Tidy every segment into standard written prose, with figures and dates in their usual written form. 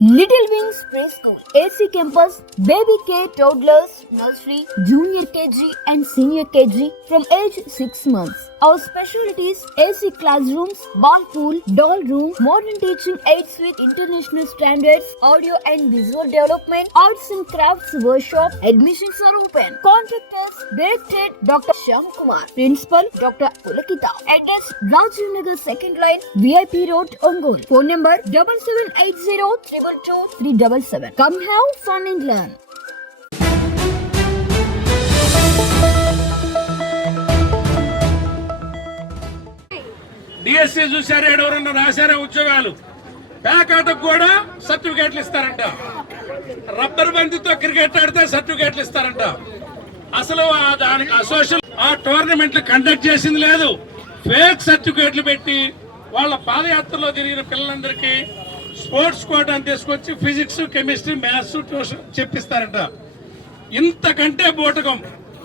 Little Wings Preschool, AC Campus, Baby K, Toddlers, Nursery, Junior KG and Senior KG from age 6 months. Our specialties: AC classrooms, ball pool, doll room, modern teaching aids with international standards, audio and visual development, arts and crafts workshop. Admissions are open. Contact us. Directed Dr. Shyam Kumar. Principal Dr. Pulakita. Address Rajiv Nagar 2nd line, VIP Road, Ongole. Phone number 7780 377. Come have fun and learn. DSC చూసారు, ఎవరన్నా రాశారా ఉద్యోగాలు? ప్యాకాటకు కూడా సర్టిఫికేట్లు ఇస్తారంట. Rubber బంతితో cricket ఆడితే సర్టిఫికేట్లు ఇస్తారంట. అసలు దానికి అసోసియేషన్ ఆ టోర్నమెంట్లు కండక్ట్ చేసింది లేదు. ఫేక్ సర్టిఫికేట్లు పెట్టి వాళ్ళ పాదయాత్రలో తిరిగిన పిల్లలందరికీ స్పోర్ట్స్ కోటాను తీసుకొచ్చి ఫిజిక్స్, కెమిస్ట్రీ, మ్యాథ్స్ ట్యూషన్ చెప్పిస్తారంట. ఇంతకంటే బోటకం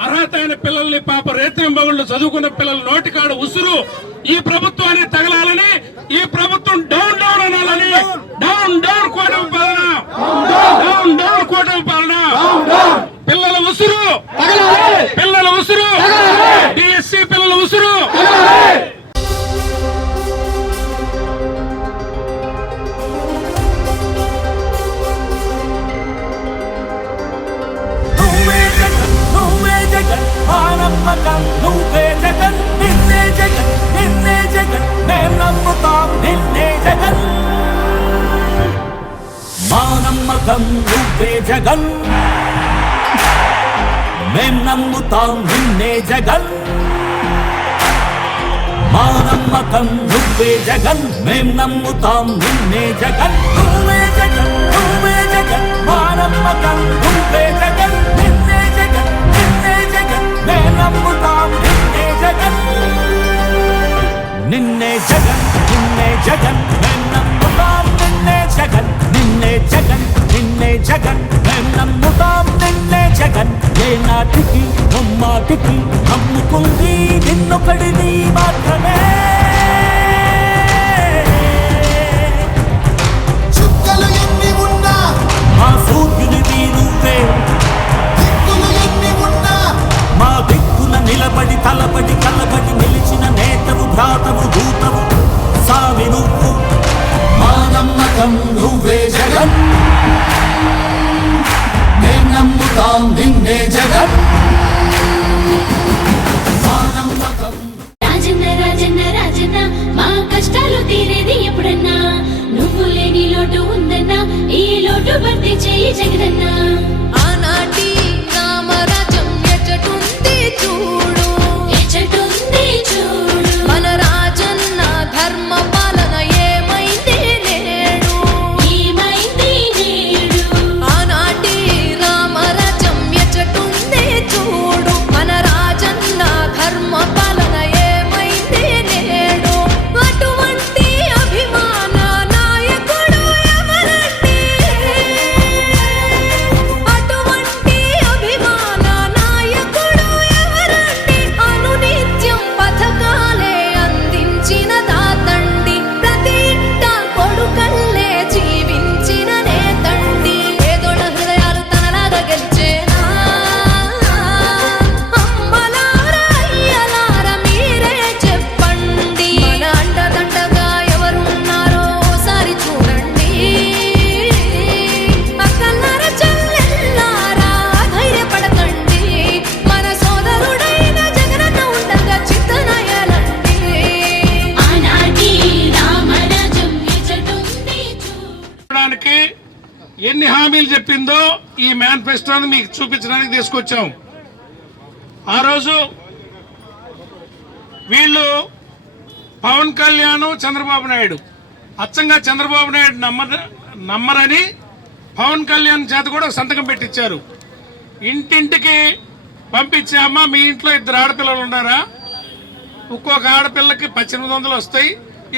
అర్హత అయిన పిల్లల్ని పాప రేత్రింబగుళ్ళు చదువుకున్న పిల్లల నోటికాడ ఉసురు ఈ ప్రభుత్వాన్ని తగలాలని, ఈ ప్రభుత్వం డౌన్ డౌన్ అనాలని. డౌన్ డౌన్ కూటమి పాలన, డౌన్ డౌన్ కూటమి పాలన. పిల్లల ఉసురు, పిల్లల ఉసురు, డిఎస్సి పిల్లల ఉసురు. నమ్మకం నువ్వే జగన్, నిన్నే జగన్, నిన్నే జగన్, మేం నమ్ముతాం నిన్నే జగన్. మా నమ్మకం నువ్వే జగన్, మేం నమ్ముతాం నిన్నే జగన్. మా నమ్మకం నువ్వే జగన్, మేం నమ్ముతాం నిన్నే జగన్. నువ్వే జగన్, నువ్వే జగన్, మా నమ్మకం నువ్వే జగన్, నిన్నే జగన్, నిన్నే జగన్, మేం నమ్ముతాం నిన్నే జగన్. నిన్నే జగన్, నిన్నే జగన్, మేం నమ్ముతాం నిన్నే జగన్, నిన్నే జగన్, నిన్నే జగన్, మేం నమ్ముతాం నిన్నే జగన్. ఏ నాటికి ముమ్మాటికి నమ్ముకుంది నిన్నొకడిని మాత్రమే. చుక్కలు ఎన్ని ఉన్నా మా సూర్యునివి నువ్వే, దిక్కులు ఎన్ని ఉన్నా మా దిక్కున నిలబడి తలబడి కలబడి నిలిచిన నేతవు, భ్రాతవు, దూతవు, సామి నువ్వు. మా నమ్మకం నువ్వే జగన్, మేం నమ్ముతాం నిన్నే జగన్. మా నమ్మకం రాజన్న రాజన్న రాజన్న, మా కష్టాలు తీరేది ఎప్పుడన్నా. నువ్వు లేని లోటు ఉందన్నా, ఈ లోటు భర్తీ చేయి జగనన్నా. ఆనాటి రామరాజ్యం ఎచ్చటుంది చూడు, ఎచ్చటుంది చూడు, మన రాజన్న ధర్మ పాలన ఏమైంది నేడు, ఏమైంది నేడు. ఆనాటి రామరాజ్యం ఎచ్చటుంది చూడు, మన రాజన్న ధర్మ పాలన ఏమైంది నేడు. అటువంటి అభిమాన నాయకుడు ఎవరండి, అటువంటి అభిమాన నాయకుడు ఎవరండి. అనునిత్యం పథకాలే అందించిన దాతండి, ప్రతి ఇంట కొడుకల్లే జీవించిన నేతండి. పేదోళ్ళ హృదయాలు తనలాగా గెలిచేనా, అమ్మలారా అయ్యలారా మీరే చెప్పండి. మన అండదండగా ఎవరున్నారో ఓసారి చూడండి. అక్కలారా చెల్లెల్లారా ధైర్యపడకండి, మన సోదరుడైన జగనన్న ఉండగా చిత్తనయలండి. ఆనాటి రామరాజ్యం ఎచ్చటుంది చూడు. చెప్పడానికి ఎన్ని హామీలు చెప్పిందో ఈ మేనిఫెస్టోని మీకు చూపించడానికి తీసుకొచ్చాం. ఆ రోజు వీళ్ళు పవన్ కళ్యాణ్, చంద్రబాబు నాయుడు అచ్చంగా చంద్రబాబు నాయుడు నమ్మరని పవన్ కళ్యాణ్ చేత కూడా సంతకం పెట్టించారు. ఇంటింటికి పంపించామా, మీ ఇంట్లో 2 ఆడపిల్లలు ఉన్నారా, ఒక్కొక్క ఆడపిల్లకి 1800 వస్తాయి,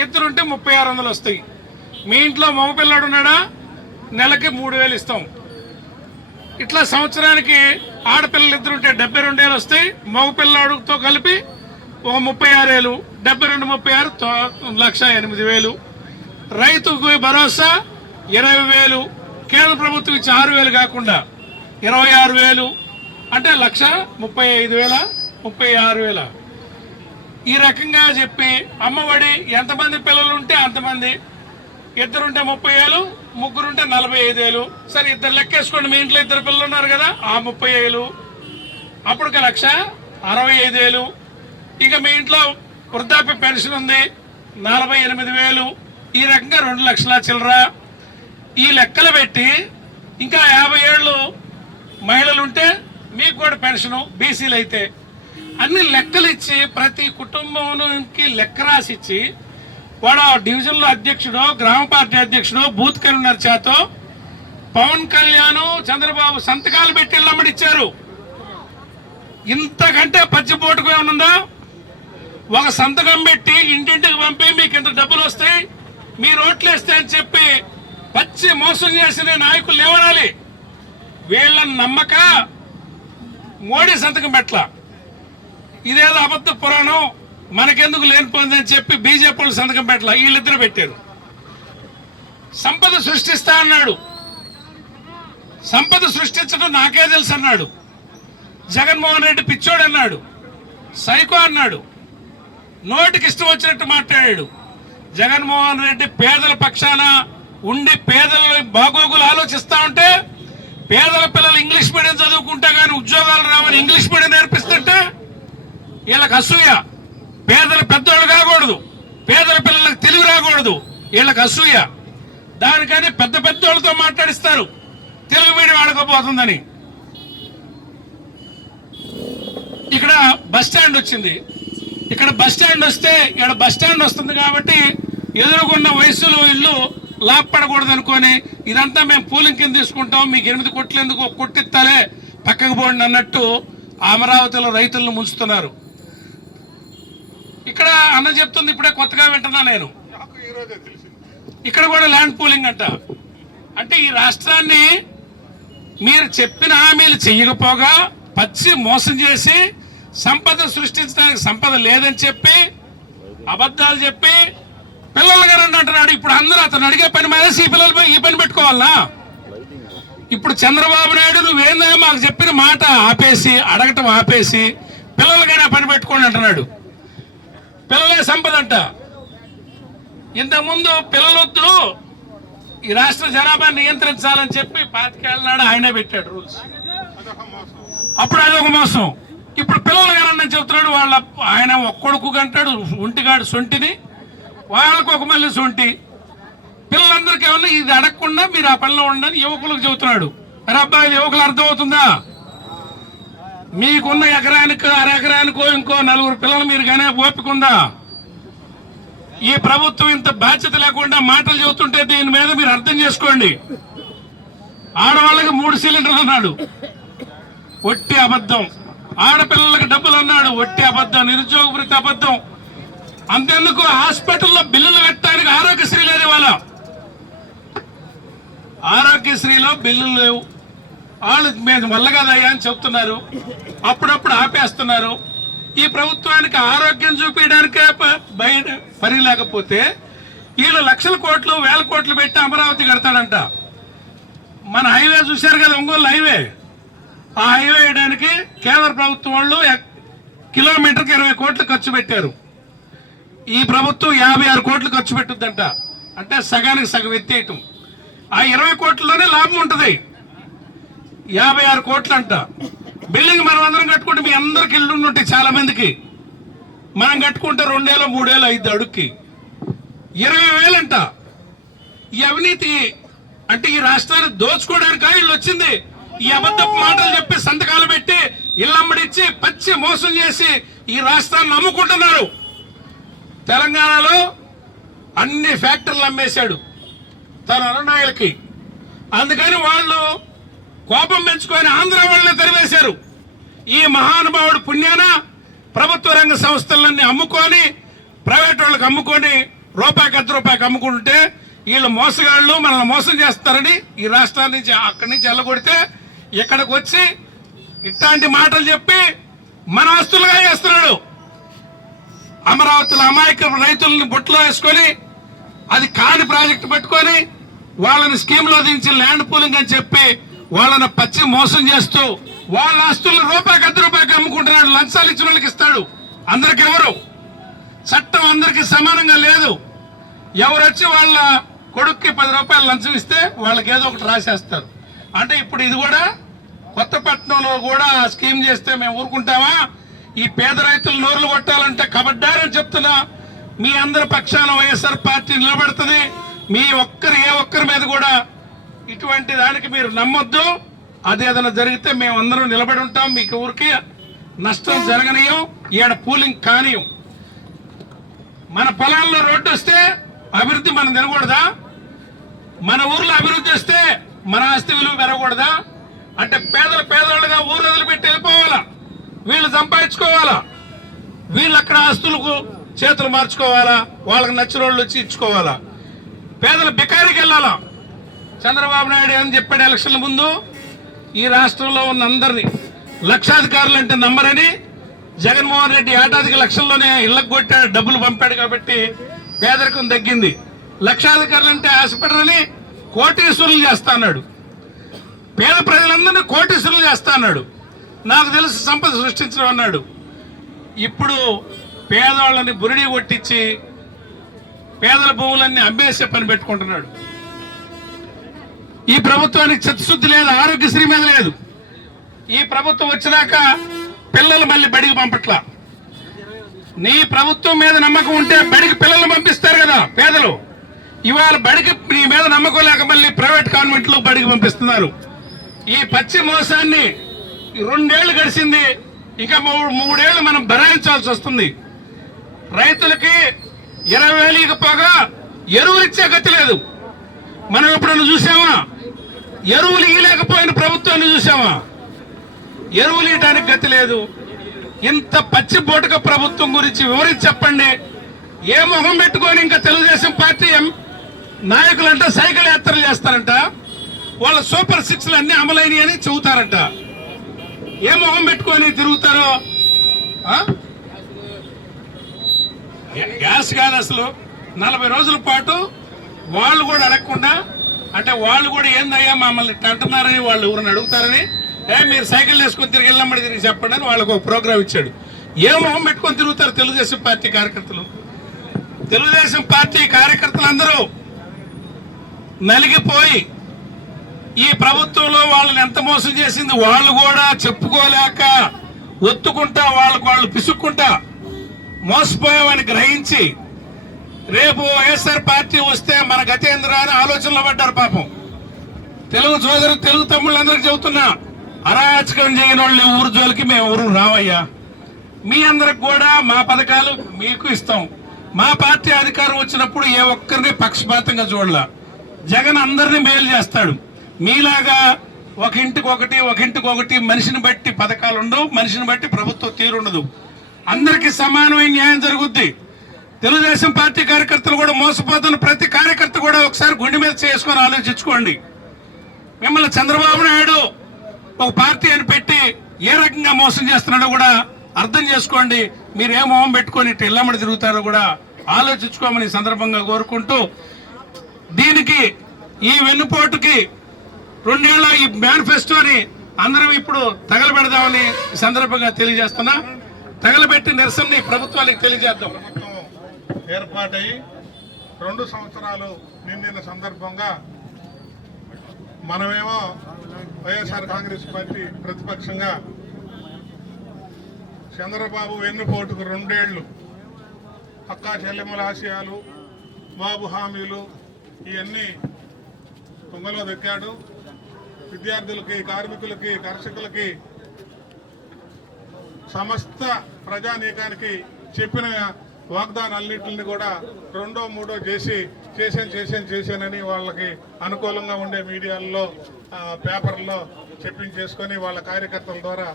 ఇద్దరుంటే 3600 వస్తాయి. మీ ఇంట్లో మగపిల్లాడు ఉన్నాడా, నెలకి 3000 ఇస్తాం. ఇట్లా సంవత్సరానికి ఆడపిల్లలు ఇద్దరుంటే 72,000 వస్తాయి, మగపిల్లాడుతో కలిపి ఒక 36,000, 72 36 1,08,000. రైతుకు భరోసా 20,000, కేంద్ర ప్రభుత్వం ఇచ్చే 6,000 కాకుండా 26,000 అంటే 1,35,000, 36,000 ఈ రకంగా చెప్పి అమ్మఒడి ఎంతమంది పిల్లలు ఉంటే అంతమంది, 2 ఉంటే 30,000, 3 ఉంటే 45,000. సరే 2 లెక్కేసుకోండి, మీ ఇంట్లో 2 పిల్లలు ఉన్నారు కదా, ఆ 30,000 అప్పుడు 1,65,000. ఇక మీ ఇంట్లో వృద్ధాప్య పెన్షన్ ఉంది 48,000. ఈ రకంగా 2 లక్షల చిల్లర. ఈ లెక్కలు పెట్టి ఇంకా 50 ఏళ్ళు మహిళలు ఉంటే మీకు కూడా పెన్షను, బీసీలు అయితే అన్ని లెక్కలు ఇచ్చి ప్రతి కుటుంబానికి లెక్క రాసి ఇచ్చి వాడు డివిజన్లో అధ్యక్షుడు, గ్రామ పార్టీ అధ్యక్షుడు, బూత్ కన్వీనర్ చేత పవన్ కళ్యాణ్, చంద్రబాబు సంతకాలు పెట్టి ఇళ్ళమ్మడిచ్చారు. ఇంతకంటే పచ్చిపోటుకు ఏమనుందా? ఒక సంతకం పెట్టి ఇంటింటికి పంపి మీకు ఇంత డబ్బులు వస్తాయి, మీరు ఓట్లేస్తే అని చెప్పి పచ్చి మోసం చేసిన నాయకులు ఏమనాలి? వీళ్ళని నమ్మక మోడీ సంతకం పెట్టలా. ఇదేదో అబద్ధ పురాణం, మనకెందుకు లేనిపోయిందని చెప్పి బీజేపీ వాళ్ళు సంతకం పెట్టలా, వీళ్ళిద్దరు పెట్టారు. సంపద సృష్టిస్తా అన్నాడు, సంపద సృష్టించడం నాకే తెలుసు అన్నాడు. జగన్మోహన్ రెడ్డి పిచ్చోడు అన్నాడు, సైకో అన్నాడు, నోటికి ఇష్టం వచ్చినట్టు మాట్లాడాడు. జగన్మోహన్ రెడ్డి పేదల పక్షాన ఉండి పేదల బాగోగులు ఆలోచిస్తా ఉంటే, పేదల పిల్లలు ఇంగ్లీష్ మీడియం చదువుకుంటా కానీ ఉద్యోగాలు రావని ఇంగ్లీష్ మీడియం నేర్పిస్తుంటే వీళ్ళకి అసూయ. పేదల పెద్దోళ్ళు కాకూడదు, పేదల పిల్లలకు తెలుగు రాకూడదు, వీళ్ళకి అసూయ. దానికని పెద్ద పెద్దోళ్ళతో మాట్లాడిస్తారు తెలుగు మీడియం ఆడకపోతుందని. ఇక్కడ బస్ స్టాండ్ వచ్చింది, ఇక్కడ బస్ స్టాండ్ వస్తే ఇక్కడ బస్ స్టాండ్ వస్తుంది కాబట్టి ఎదురుకున్న వయసులో ఇల్లు లాభపడకూడదు అనుకొని ఇదంతా మేము పూలింగ్ కింద తీసుకుంటాం, మీకు 8 కోట్లు ఎందుకు, 1 కోటి ఇస్తాలే పక్కకు పోండి అన్నట్టు అమరావతిలో రైతులను ముంచుతున్నారు. ఇక్కడ అన్న చెప్తుంది, ఇప్పుడే కొత్తగా వింటున్నా నేను, ఇక్కడ కూడా ల్యాండ్ పూలింగ్ అంట. అంటే ఈ రాష్ట్రాన్ని మీరు చెప్పిన హామీలు చెయ్యకపోగా పచ్చి మోసం చేసి సంపద సృష్టించడానికి సంపద లేదని చెప్పి అబద్ధాలు చెప్పి పిల్లలు గారు అంటున్నాడు. ఇప్పుడు అందరూ అతను అడిగే పని మానేసి ఈ పిల్లలపై ఈ పని పెట్టుకోవాలా? ఇప్పుడు చంద్రబాబు నాయుడు నువ్వేందా మాకు చెప్పిన మాట ఆపేసి, అడగటం ఆపేసి పిల్లలు గారు ఆ పని పెట్టుకోండి అంటున్నాడు. పిల్లలే సంపద అంట. ఇంతకుముందు పిల్లలొద్దు, ఈ రాష్ట్ర జనాభా నియంత్రించాలని చెప్పి 25 ఏళ్ళ నాడు ఆయనే పెట్టాడు రూల్స్. అప్పుడు అదొక మోసం. ఇప్పుడు పిల్లలు గారని చెబుతున్నాడు, వాళ్ళ ఆయన ఒక్కడుకు అంటాడు ఒంటిగాడు సొంటిని, వాళ్ళకు ఒక మళ్ళీ సొంటి. పిల్లలందరికీ ఏమన్నా ఇది అడగకుండా మీరు ఆ పనిలో ఉండని యువకులకు చెబుతున్నాడు. అరే అబ్బాయి, యువకులు అర్థమవుతుందా? మీకున్న ఎకరానికి 1/2 ఎకరానికో ఇంకో 4 పిల్లలు మీరు కానీ ఓపిక ఉందా? ఈ ప్రభుత్వం ఇంత బాధ్యత లేకుండా మాటలు చెబుతుంటే దీని మీద మీరు అర్థం చేసుకోండి. ఆడవాళ్ళకి 3 సిలిండర్లు అన్నాడు, ఒట్టి అబద్ధం. ఆడపిల్లలకు డబ్బులు అన్నాడు, ఒట్టి అబద్ధం. నిరుద్యోగ వృత్తి అబద్ధం. అంతెందుకు హాస్పిటల్లో బిల్లులు కట్టడానికి ఆరోగ్యశ్రీ లేదు. ఇవాళ ఆరోగ్యశ్రీలో బిల్లులు లేవు. వాళ్ళు మేము వల్ల కదయ్యా అని చెప్తున్నారు, అప్పుడప్పుడు ఆపేస్తున్నారు. ఈ ప్రభుత్వానికి ఆరోగ్యం చూపించడానికే బయట పని లేకపోతే వీళ్ళు లక్షల కోట్లు 1000 కోట్లు పెట్టి అమరావతి కడతాడంట. మన హైవే చూశారు కదా, ఒంగోలు హైవే. ఆ హైవే వేయడానికి కేంద్ర ప్రభుత్వం వాళ్ళు కిలోమీటర్కి 20 కోట్లు ఖర్చు పెట్టారు. ఈ ప్రభుత్వం 56 కోట్లు ఖర్చు పెట్టుద్దంట. అంటే సగానికి సగం ఎత్తేయటం. ఆ 20 కోట్లలోనే లాభం ఉంటుంది. 56 కోట్లు అంట. బిల్డింగ్ మనం అందరం కట్టుకుంటే మీ అందరికి ఇల్లు ఉంటాయి, చాలా మందికి. మనం కట్టుకుంటే 2 ఏళ్ళు 3 ఏళ్ళు 5 అడుక్కి 20,000 అంట. ఈ అవినీతి అంటే ఈ రాష్ట్రాన్ని దోచుకోవడానికి ఇల్లు వచ్చింది. ఈ అబద్ధపు మాటలు చెప్పి సంతకాలు పెట్టి ఇళ్ళమ్మడిచ్చి పచ్చి మోసం చేసి ఈ రాష్ట్రాన్ని నమ్ముకుంటున్నారు. తెలంగాణలో అన్ని ఫ్యాక్టరీలు అమ్మేశాడు తన అనునాయులకి. అందుకని వాళ్ళు కోపం పెంచుకొని ఆంధ్ర వాళ్ళని తరివేశారు. ఈ మహానుభావుడు పుణ్యాన ప్రభుత్వ రంగ సంస్థలన్నీ అమ్ముకొని ప్రైవేట్ వాళ్ళకి అమ్ముకొని రూపాయికి 10 రూపాయకి అమ్ముకుంటే వీళ్ళు మోసగాళ్ళు మనల్ని మోసం చేస్తారని ఈ రాష్ట్రాన్ని నుంచి అక్కడి నుంచి వెళ్ళగొడితే ఇక్కడికి వచ్చి ఇట్లాంటి మాటలు చెప్పి మన ఆస్తులుగా చేస్తున్నాడు. అమరావతిలో అమాయక రైతులను బొట్లో వేసుకొని అది కాని ప్రాజెక్టు పెట్టుకొని వాళ్ళని స్కీమ్ లో దించి ల్యాండ్ పూలింగ్ అని చెప్పి వాళ్ళని పచ్చి మోసం చేస్తూ వాళ్ళ ఆస్తులను రూపాయికి 10 రూపాయలకి అమ్ముకుంటున్నాడు. లంచాలు ఇచ్చిన వాళ్ళకి ఇస్తాడు. అందరికి ఎవరు? చట్టం అందరికి సమానంగా లేదు. ఎవరు వచ్చి వాళ్ళ కొడుక్కి 10 రూపాయలు లంచం ఇస్తే వాళ్ళకి ఏదో ఒకటి రాసేస్తారు. అంటే ఇప్పుడు ఇది కూడా కొత్తపట్నంలో కూడా స్కీమ్ చేస్తే మేము ఊరుకుంటామా? ఈ పేద రైతులు నోర్లు కొట్టాలంటే కబడ్డారని చెప్తున్నా. మీ అందరి పక్షాన వైఎస్ఆర్ పార్టీ నిలబడుతుంది. మీ ఏ ఒక్కరి మీద కూడా ఇటువంటి దానికి మీరు నమ్మొద్దు. అదేదైనా జరిగితే మేము అందరం నిలబడి ఉంటాం. మీకు ఊరికి నష్టం జరగనీయం, ఈడ పూలింగ్ కానీయం. మన పొలాల్లో రోడ్డు వస్తే అభివృద్ధి మనం తినకూడదా? మన ఊర్లో అభివృద్ధి వస్తే మన ఆస్తి విలువ పెరగకూడదా? అంటే పేదలుగా ఊరు వదిలిపెట్టి వెళ్ళిపోవాలా? వీళ్ళు సంపాదించుకోవాలా? వీళ్ళు అక్కడ ఆస్తులకు చేతులు మార్చుకోవాలా? వాళ్ళకి నచ్చిన వాళ్ళు వచ్చి ఇచ్చుకోవాలా? పేదలు బికారికి వెళ్ళాలా? చంద్రబాబు నాయుడు ఏమని చెప్పాడు ఎలక్షన్ల ముందు? ఈ రాష్ట్రంలో ఉన్న అందరినీ లక్షాధికారులు అంటే నమ్మరని, జగన్మోహన్ రెడ్డి ఏడాదికి లక్షల్లోనే ఇళ్లకు కొట్టాడు, డబ్బులు పంపాడు కాబట్టి పేదరికం తగ్గింది. లక్షాధికారులు అంటే ఆశపడరని కోటీశ్వరులు చేస్తా అన్నాడు. పేద ప్రజలందరినీ కోటీశ్వరులు చేస్తా అన్నాడు. నాకు తెలుసు సంపద సృష్టించడం అన్నాడు. ఇప్పుడు పేదవాళ్ళని బురిడి కొట్టించి పేదల భూములన్నీ అమ్మేసే పని పెట్టుకుంటున్నాడు. ఈ ప్రభుత్వానికి చిత్తశుద్ధి లేదు, ఆరోగ్యశ్రీ మీద లేదు. ఈ ప్రభుత్వం వచ్చినాక పిల్లలు మళ్ళీ బడికి పంపట్లా. నీ ప్రభుత్వం మీద నమ్మకం ఉంటే బడికి పిల్లలు పంపిస్తారు కదా పేదలు. ఇవాళ బడికి నీ మీద నమ్మకం లేక మళ్ళీ ప్రైవేట్ కాన్వెంట్ లో బడికి పంపిస్తున్నారు. ఈ పచ్చి మోసాన్ని 2 ఏళ్లు గడిచింది, ఇంకా 3 ఏళ్లు మనం భరాయించాల్సి వస్తుంది. రైతులకి 20,000 ఇకపోగా ఎరువులు ఇచ్చే గతి లేదు. మనం ఎప్పుడన్నా చూసామా? ఎరువులు ఇవ్వలేకపోయిన ప్రభుత్వాన్ని చూసామా? ఎరువులు ఇవ్వడానికి గతి లేదు. ఇంత పచ్చి బోటక ప్రభుత్వం గురించి వివరించి చెప్పండి. ఏ మొహం పెట్టుకొని ఇంకా తెలుగుదేశం పార్టీ నాయకులంట సైకిల్ యాత్రలు చేస్తారంట, వాళ్ళ సూపర్ 6లు అన్ని అమలైనవి అని చెబుతారంట. ఏ మొహం పెట్టుకొని తిరుగుతారో? గ్యాస్ కాదు అసలు. 40 రోజుల పాటు వాళ్ళు కూడా అడగకుండా, అంటే వాళ్ళు కూడా ఏందయ్యా మమ్మల్ని అంటున్నారని వాళ్ళు ఎవరిని అడుగుతారని, మీరు సైకిల్ వేసుకొని తిరిగి వెళ్ళమ్మడి తిరిగి చెప్పండి అని వాళ్ళకు ఒక ప్రోగ్రాం ఇచ్చాడు. ఏ మొహం పెట్టుకొని తిరుగుతారు తెలుగుదేశం పార్టీ కార్యకర్తలు? తెలుగుదేశం పార్టీ కార్యకర్తలు అందరూ నలిగిపోయి ఈ ప్రభుత్వంలో వాళ్ళని ఎంత మోసం చేసింది వాళ్ళు కూడా చెప్పుకోలేక ఒత్తుకుంటా వాళ్ళు పిసుక్కుంటా మోసపోయామని గ్రహించి రేపు వైఎస్ఆర్ పార్టీ వస్తే మన గతేంద్ర అని ఆలోచనలో పడ్డారు. పాపం తెలుగు తమ్ముళ్ళందరికీ చెబుతున్నా, అరాచకం చేయని వాళ్ళు ఊరు జోలికి మేము ఊరు రావయ్యా. మీ అందరికి కూడా మా పథకాలు మీకు ఇస్తాం. మా పార్టీ అధికారం వచ్చినప్పుడు ఏ ఒక్కరిని పక్షపాతంగా చూడలా. జగన్ అందరినీ మేలు చేస్తాడు. మీలాగా ఒక ఇంటికొకటి మనిషిని బట్టి పథకాలు ఉండవు, మనిషిని బట్టి ప్రభుత్వ తీరుండదు. అందరికీ సమానమైన న్యాయం జరుగుద్ది. తెలుగుదేశం పార్టీ కార్యకర్తలు కూడా మోసపోతున్న ప్రతి కార్యకర్త కూడా ఒకసారి గుండె మీద చేసుకొని ఆలోచించుకోండి. మిమ్మల్ని చంద్రబాబు నాయుడు ఒక పార్టీ అని పెట్టి ఏ రకంగా మోసం చేస్తున్నాడో కూడా అర్థం చేసుకోండి. మీరు ఏ మొహం పెట్టుకొని ఇల్లమ్మడి తిరుగుతారో కూడా ఆలోచించుకోమని సందర్భంగా కోరుకుంటూ, దీనికి ఈ వెన్నుపోటుకి 2 ఏళ్ల ఈ మేనిఫెస్టోని అందరం ఇప్పుడు తగలబెడదామని ఈ సందర్భంగా తెలియజేస్తున్నా. తగలబెట్టి నిరసనని ప్రభుత్వానికి తెలియజేద్దాం. ఏర్పాటై 2 సంవత్సరాలు నిండిన సందర్భంగా మనమేమో వైఎస్ఆర్ కాంగ్రెస్ పార్టీ ప్రతిపక్షంగా చంద్రబాబు వెన్నుపోటుకు 2 ఏళ్లు అక్కా చెల్లెమ్మల ఆశయాలు, బాబు హామీలు ఇవన్నీ తుంగలో దక్కాడు. విద్యార్థులకి, కార్మికులకి, కర్షకులకి, సమస్త ప్రజానీకానికి చెప్పిన వాగ్దానాలన్నింటిని కూడా 2ో 3ో చేశానని వాళ్ళకి అనుకూలంగా ఉండే మీడియాల్లో, పేపర్లో చెప్పించేసుకొని వాళ్ళ కార్యకర్తల ద్వారా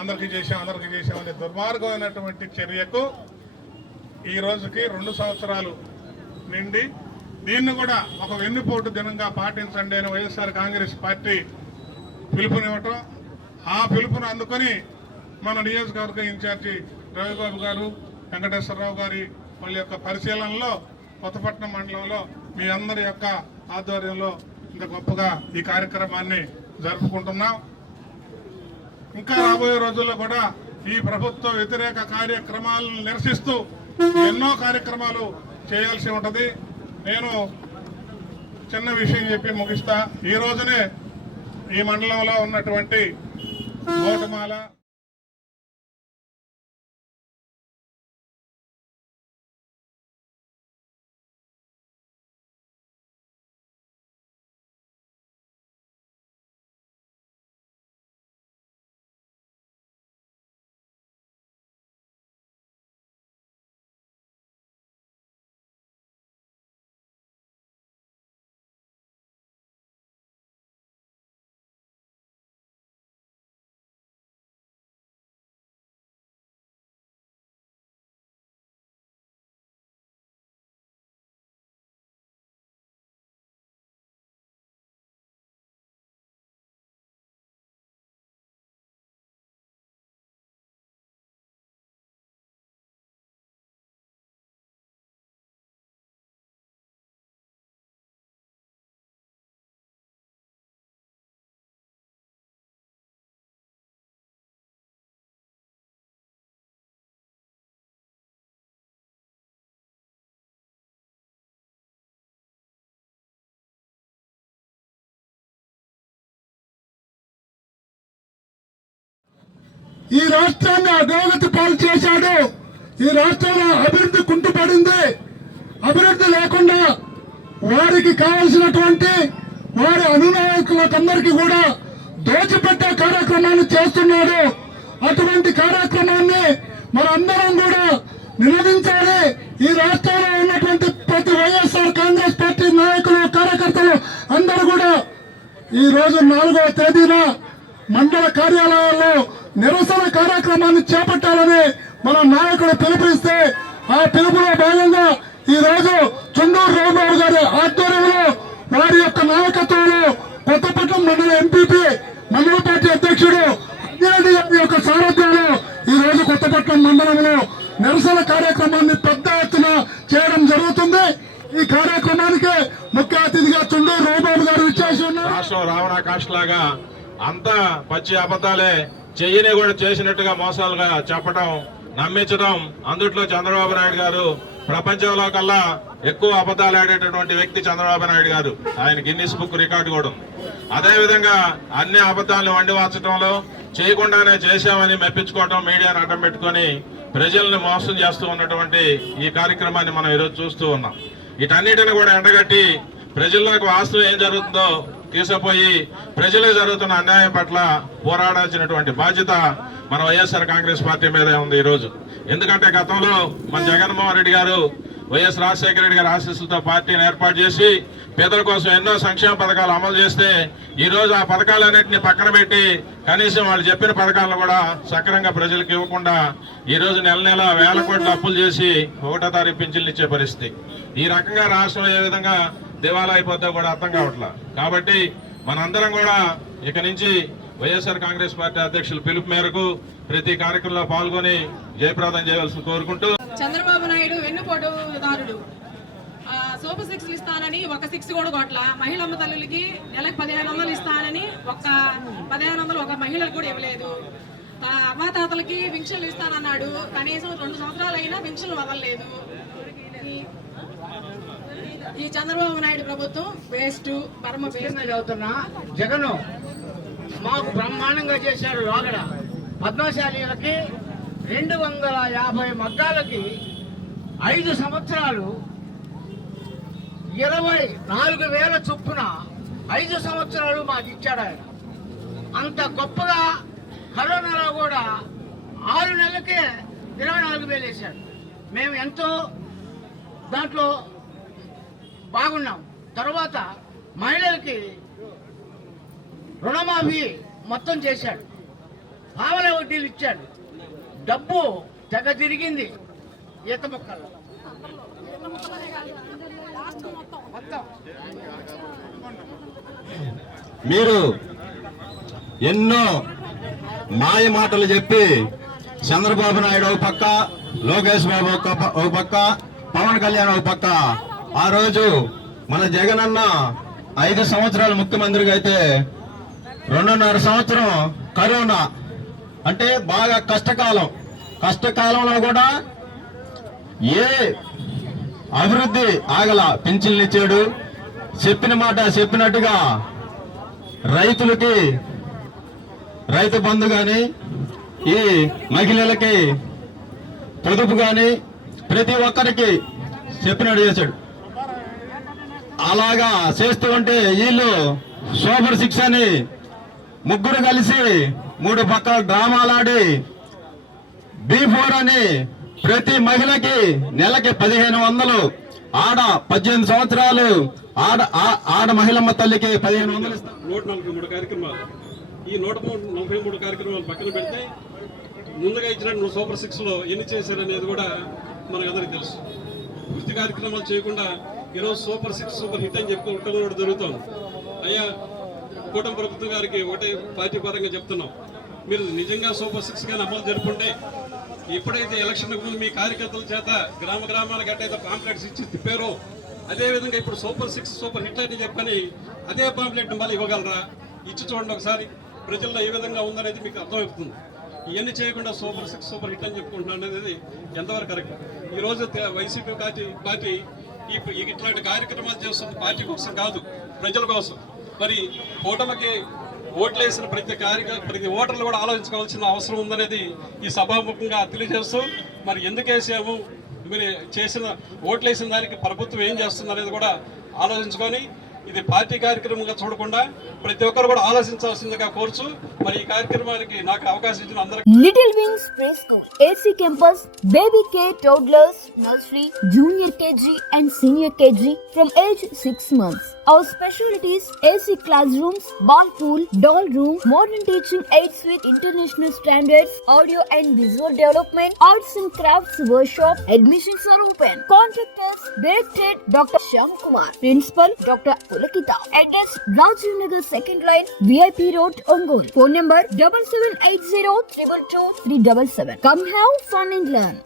అందరికీ చేశామనే దుర్మార్గమైనటువంటి చర్యకు ఈ రోజుకి 2 సంవత్సరాలు నిండి దీన్ని కూడా ఒక వెన్నుపోటు దినంగా పాటించండి అని వైఎస్ఆర్ కాంగ్రెస్ పార్టీ పిలుపునివ్వటం, ఆ పిలుపును అందుకొని మన నియోజకవర్గ ఇన్ఛార్జి రవిబాబు గారు, వెంకటేశ్వరరావు గారి వాళ్ళ యొక్క పరిశీలనలో కొత్తపట్నం మండలంలో మీ అందరి యొక్క ఆధ్వర్యంలో ఇంత గొప్పగా ఈ కార్యక్రమాన్ని జరుపుకుంటున్నాం. ఇంకా రాబోయే రోజుల్లో కూడా ఈ ప్రభుత్వ వ్యతిరేక కార్యక్రమాలను నిరసిస్తూ ఎన్నో కార్యక్రమాలు చేయాల్సి ఉంటది. నేను చిన్న విషయం చెప్పి ముగిస్తా. ఈ రోజునే ఈ మండలంలో ఉన్నటువంటి గోటమాల ఈ రాష్ట్రాన్ని అధోగతి పాలు చేశాడు. ఈ రాష్ట్రంలో అభివృద్ధి కుంటుపడింది. అభివృద్ధి లేకుండా వారికి కావలసినటువంటి వారి అనునాయకులకందరికీ కూడా దోచిపెట్టే కార్యక్రమాన్ని చేస్తున్నాడు. అటువంటి కార్యక్రమాన్ని మనందరం కూడా నిరోధించాలి. ఈ రాష్ట్రంలో ఉన్నటువంటి ప్రతి వైఎస్ఆర్ కాంగ్రెస్ పార్టీ నాయకులు కార్యకర్తలు అందరూ కూడా ఈ రోజు 4వ తేదీన మండల కార్యాలయాల్లో నిరసన కార్యక్రమాన్ని చేపట్టాలని మన నాయకుడు పిలుపునిస్తే ఆ పిలుపులో భాగంగా ఈ రోజు చుండూరు రాంబాబు గారి ఆధ్వర్యంలో వారి యొక్క నాయకత్వంలో కొత్తపట్నం మండల ఎంపీపీ మండల పార్టీ అధ్యక్షుడు అంజిరెడ్డి గారి యొక్క సారథ్యంలో ఈ రోజు కొత్తపట్నం మండలంలో నిరసన కార్యక్రమాన్ని పెద్ద ఎత్తున చేయడం జరుగుతుంది. ఈ కార్యక్రమానికి ముఖ్య అతిథిగా చుండూరు రాంబాబు గారు విచ్చేసి ఉన్నారు. రాష్ట్రం రావణ కాష్లాగా అంతా పచ్చి అబద్ధాలే, చెయ్యని కూడా చేసినట్టుగా మోసాలుగా చెప్పడం, నమ్మించడం. అందుట్లో చంద్రబాబు నాయుడు గారు ప్రపంచంలో కల్లా ఎక్కువ అబద్ధాలు ఆడేటటువంటి వ్యక్తి చంద్రబాబు నాయుడు గారు. ఆయన గిన్నిస్ బుక్ రికార్డు కూడా ఉంది. అదేవిధంగా అన్ని అబద్ధాలను వండివార్చడంలో చేయకుండానే చేశామని మెప్పించుకోవడం, మీడియాను అడ్డం పెట్టుకుని ప్రజల్ని మోసం చేస్తూ ఉన్నటువంటి ఈ కార్యక్రమాన్ని మనం ఈరోజు చూస్తూ ఉన్నాం. వీటన్నిటిని కూడా ఎండగట్టి ప్రజల్లోకి వాస్తవం ఏం జరుగుతుందో తీసుకుపోయి ప్రజలే జరుగుతున్న అన్యాయం పట్ల పోరాడాల్సినటువంటి బాధ్యత మన వైఎస్ఆర్ కాంగ్రెస్ పార్టీ మీదే ఉంది ఈరోజు. ఎందుకంటే గతంలో మన జగన్మోహన్ రెడ్డి గారు వైఎస్ రాజశేఖర రెడ్డి గారి ఆశీస్సులతో పార్టీని ఏర్పాటు చేసి పేదల కోసం ఎన్నో సంక్షేమ పథకాలు అమలు చేస్తే ఈ రోజు ఆ పథకాలన్నింటినీ పక్కన పెట్టి కనీసం వాళ్ళు చెప్పిన పథకాలను కూడా సక్రమంగా ప్రజలకు ఇవ్వకుండా ఈ రోజు నెల నెల వేల కోట్ల అప్పులు చేసి 1వ తారీఖు పింఛన్లు ఇచ్చే పరిస్థితి. ఈ రకంగా రాష్ట్రం ఏ విధంగా దివాలా అయిపోద్దో కూడా అర్థం కావట్లా. కాబట్టి మనందరం కూడా ఇక నుంచి వైఎస్ఆర్ కాంగ్రెస్ పార్టీ అధ్యక్షుల పిలుపు మేరకు ప్రతి కార్యక్రమంలో పాల్గొని జయప్రదం చేయవలసి కోరుకుంటూ, చంద్రబాబు నాయుడు వెన్నుపోటుదారుడు. సూపర్ 6లు ఇస్తానని ఒక 6 కూడా కొట్ల. మహిళమ్మ తల్లులకి నెలకు 1500 ఇస్తానని ఒక 1500 ఒక మహిళలు కూడా ఇవ్వలేదు. అమ్మాతాతలకి పింఛన్లు ఇస్తానన్నాడు, కనీసం 2 సంవత్సరాలు అయినా పింఛన్లు వదలలేదు. ఈ చంద్రబాబు నాయుడు ప్రభుత్వం వేస్ట్, పరమ వేస్ట్. చదువుతున్నా జగన్ మాకు బ్రహ్మాండంగా చేశాడు. లోగడ పద్మశాలీలకి 250 మగ్గాలకి 5 సంవత్సరాలు 24,000 చొప్పున 5 సంవత్సరాలు మాకు ఇచ్చాడు ఆయన. అంత గొప్పగా కరోనాలో కూడా 6 నెలలకే 24,000 వేశాడు. మేము ఎంతో దాంట్లో బాగున్నాం. తర్వాత మహిళలకి రుణమాఫీ మొత్తం చేశాడు, పావల వడ్డీలు ఇచ్చాడు. డబ్బు తెగ తిరిగింది ఈత మొక్కల్లో మొత్తం. మీరు ఎన్నో మాయ మాటలు చెప్పి చంద్రబాబు నాయుడు ఒక పక్క, లోకేష్ బాబు ఒక పక్క, పవన్ కళ్యాణ్ ఒక పక్క ఆ రోజు మన జగన్ అన్న 5 సంవత్సరాలు ముఖ్యమంత్రిగా అయితే 2.5 సంవత్సరం కరోనా అంటే బాగా కష్టకాలంలో కూడా ఏ అభివృద్ధి ఆగల. పింఛన్లు ఇచ్చాడు, చెప్పిన మాట చెప్పినట్టుగా రైతులకి రైతు బంధు గాని, ఈ మహిళలకి పొదుపు గాని ప్రతి ఒక్కరికి చెప్పినట్టు చేశాడు. అలాగా చేస్తూ ఉంటే వీళ్ళు సూపర్ 6 అని ముగ్గురు కలిసి 3 పక్కల డ్రామాలాడి B4 అని ప్రతి మహిళకి నెలకి 1500, ఆడ 18 సంవత్సరాలు ఆడ మహిళమ్మ తల్లికి 1500 ఇస్తారు. 143 కార్యక్రమాలు. ఈ 143 కార్యక్రమాలు పక్కన పెడితే ముందుగా ఇచ్చినట్టు సూపర్ 6లో ఎన్ని చేశారనేది కూడా మనకందరికీ తెలుసు. పూర్తి కార్యక్రమాలు చేయకుండా ఈరోజు సూపర్ 6 సూపర్ హిట్ అని చెప్పుకోవడం కూడా జరుగుతుంది. అయ్యా, కూటమి ప్రభుత్వం గారికి ఒకటే పార్టీ పరంగా చెప్తున్నాం, మీరు నిజంగా సూపర్ 6 గాని అమలు జరుపుకుంటే ఎప్పుడైతే ఎలక్షన్ ముందు మీ కార్యకర్తల చేత గ్రామాలకు ఎట్టయితే పాంప్లెట్స్ ఇచ్చి తిప్పారో అదేవిధంగా ఇప్పుడు సూపర్ 6 సూపర్ హిట్ అని చెప్పని అదే పాంప్లెట్ మళ్ళీ ఇవ్వగలరా? ఇచ్చి చూడండి ఒకసారి, ప్రజల్లో ఏ విధంగా ఉందనేది మీకు అర్థమవుతుంది. ఇవన్నీ చేయకుండా సూపర్ 6 సూపర్ హిట్ అని చెప్పుకుంటున్నాను అనేది ఎంతవరకు కరెక్ట్? ఈరోజు వైసీపీ పార్టీ ఇట్లాంటి కార్యక్రమాలు చేస్తుంది పార్టీ కోసం కాదు, ప్రజల కోసం. మరి కూటమికి ఓట్లేసిన ప్రతి ఓటర్లు కూడా ఆలోచించుకోవాల్సిన అవసరం ఉందనేది ఈ సభాముఖంగా తెలియజేస్తూ, మరి ఎందుకు వేసాము, మరి ఓట్లేసిన దానికి ప్రభుత్వం ఏం చేస్తుంది అనేది కూడా ఆలోచించుకొని ఇది పార్టీ కార్యక్రమంగా చూడకుండా ప్రతి ఒక్కరు కూడా ఆలోచించాల్సిందిగా కోరుచు మరి ఈ కార్యక్రమానికి నాకు అవకాశం ఇచ్చిన అందరికీ. Little wings pre school AC campus, baby K, toddlers, nursery, junior KG and senior KG from age 6 months. Our specialties: AC classrooms, ball pool, doll room, modern teaching aids with international standards, audio and visual development, arts and crafts workshop. Admissions are open. Contact us. Directed Dr. Shyam Kumar. Principal Dr. Pulakita. Address: Rajiv Nagar 2nd line, VIP Road, Ongole. Phone number 7780 222 377. Come have fun and learn.